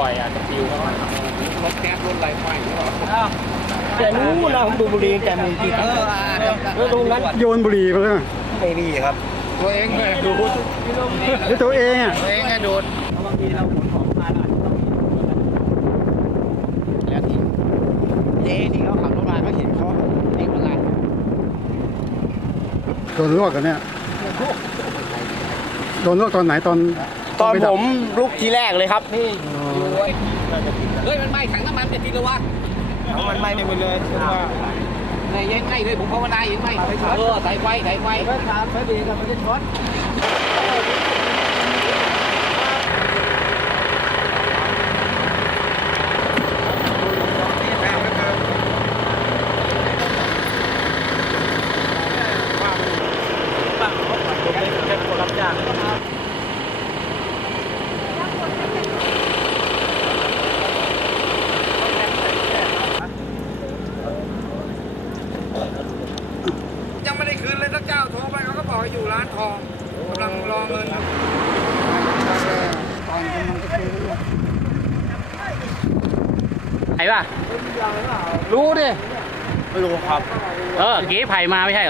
่อยอ่ะจะฟิวเขาครับรถแก๊สรถอรไฟแต่นู้นนะดูบุรีแต่มีกี่เออตรงนั้นโยนบุรีไปเลยไม่มีครับ ตัวเองไงดูดูตัวเองอ่ะตัวเองไ่โดนบางทีเราขนของมาแล้วเโดนลวกกันเนี่ยโดนลวกตอนไหนตอนตอนผมลุกทีแรกเลยครับนี่เฮ้ยมันไหม้ถังน้ำมันเต็มทีเลยวะถังมันไหม้ไปหมดเลยในใกล้ๆเลยผมภาวนาเห็นไหมเออสายไฟสายไฟไฟดี่มันจะช็าโทรไปเขาก็บอกอยู่ร้านทองกำลังรอเงินครับไผ่ป่ะ รู้ดิไม่รู้ครับ เออ กี้ไผ่มาไม่ใช่เหรอ